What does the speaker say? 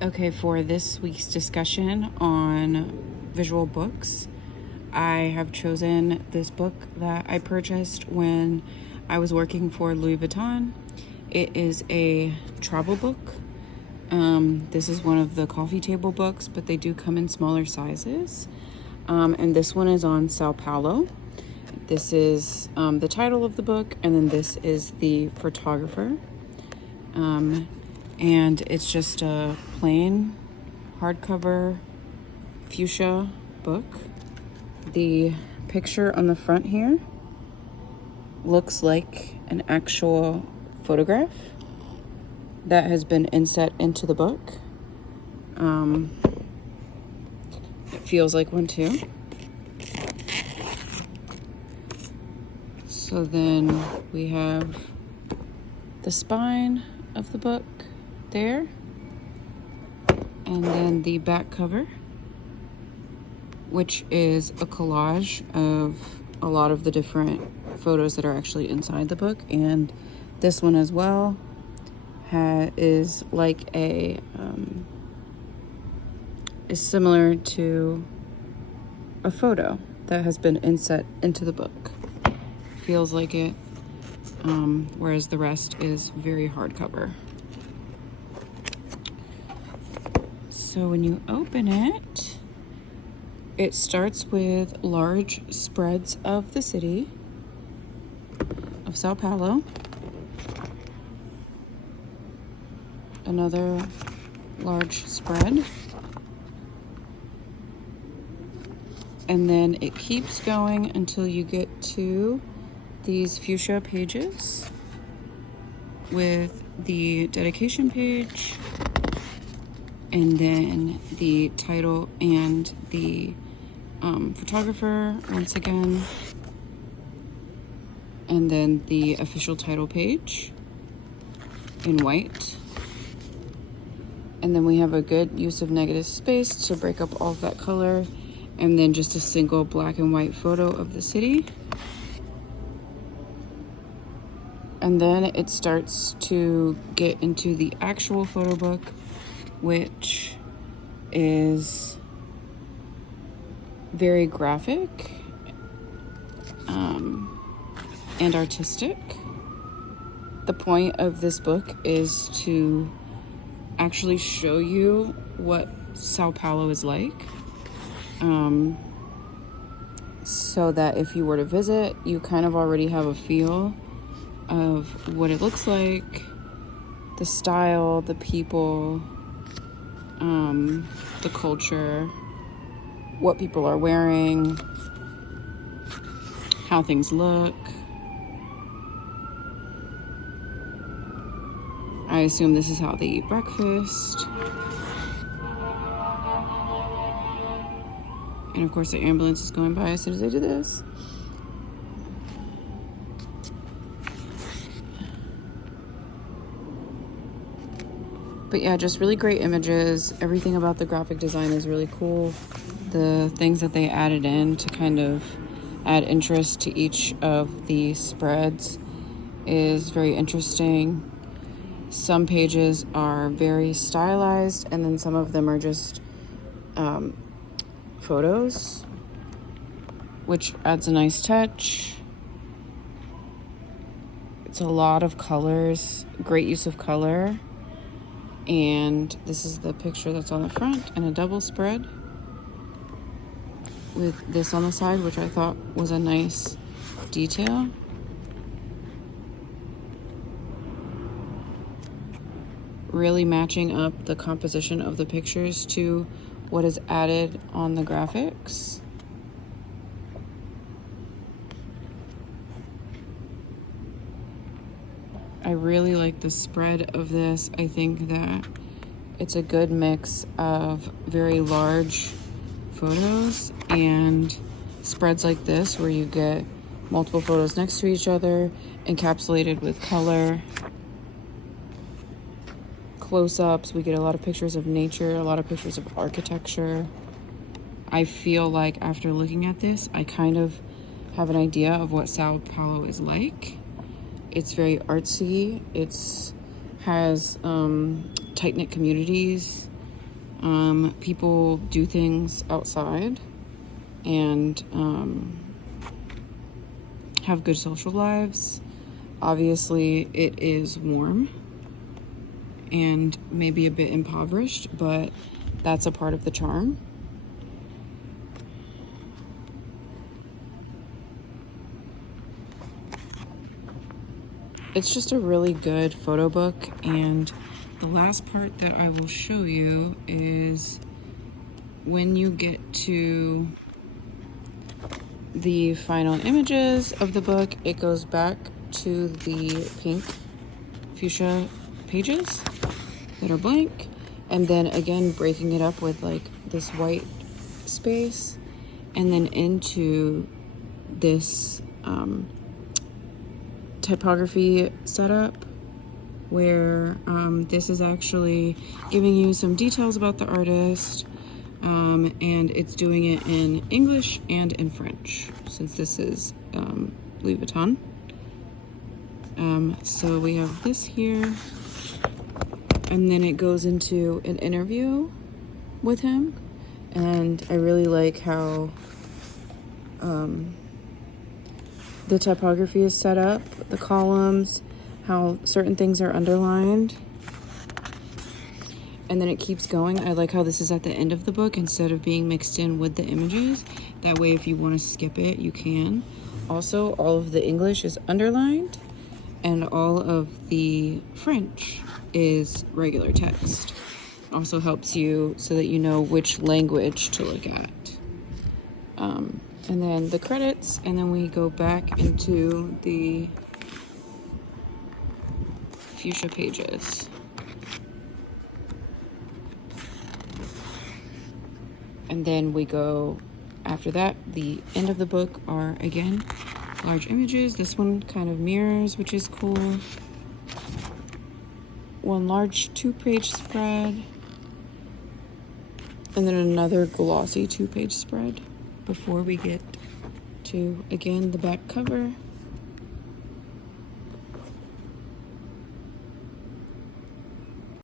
Okay, for this week's discussion on visual books, I have chosen this book that I purchased when I was working for Louis Vuitton. It is a travel book. This is one of the coffee table books, but they do come in smaller sizes. And this one is on Sao Paulo. This is the title of the book, and then this is the photographer. And it's just a plain hardcover fuchsia book. The picture on the front here looks like an actual photograph that has been inset into the book. It feels like one too. So then we have the spine of the book there, and then the back cover, which is a collage of a lot of the different photos that are actually inside the book. And this one as well is like is similar to a photo that has been inset into the book. Feels like it, whereas the rest is very hardcover. So when you open it, it starts with large spreads of the city of Sao Paulo. Another large spread. And then it keeps going until you get to these fuchsia pages with the dedication page, and then the title and the photographer once again, and then the official title page in white. And then we have a good use of negative space to break up all of that color, and then just a single black and white photo of the city. And then it starts to get into the actual photo book, which is very graphic and artistic. The point of this book is to actually show you what Sao Paulo is like, so that if you were to visit, you kind of already have a feel of what it looks like, the style, the people, the culture, what people are wearing, how things look. I assume this is how they eat breakfast. And of course the ambulance is going by as soon as I do this. But yeah, just really great images. Everything about the graphic design is really cool. The things that they added in to kind of add interest to each of the spreads is very interesting. Some pages are very stylized, and then some of them are just photos, which adds a nice touch. It's a lot of colors, great use of color. And this is the picture that's on the front, and a double spread with this on the side, which I thought was a nice detail. Really matching up the composition of the pictures to what is added on the graphics. I really like the spread of this. I think that it's a good mix of very large photos and spreads like this, where you get multiple photos next to each other, encapsulated with color. Close-ups, we get a lot of pictures of nature, a lot of pictures of architecture. I feel like after looking at this, I kind of have an idea of what Sao Paulo is like. It's very artsy. It's has tight-knit communities. People do things outside and have good social lives. Obviously, it is warm and maybe a bit impoverished, but that's a part of the charm. It's just a really good photo book, and the last part that I will show you is when you get to the final images of the book, it goes back to the pink fuchsia pages that are blank, and then again breaking it up with like this white space, and then into this typography setup where this is actually giving you some details about the artist, and it's doing it in English and in French since this is Louis Vuitton. So we have this here, and then it goes into an interview with him, and I really like how the typography is set up, the columns, how certain things are underlined, and then it keeps going. I like how this is at the end of the book instead of being mixed in with the images. That way if you want to skip it, you can. Also, all of the English is underlined and all of the French is regular text. Also helps you so that you know which language to look at. And then the credits, and then we go back into the fuchsia pages. And then we go, after that, the end of the book are, again, large images. This one kind of mirrors, which is cool. One large 2-page spread. And then another glossy 2-page spread before we get to, again, the back cover.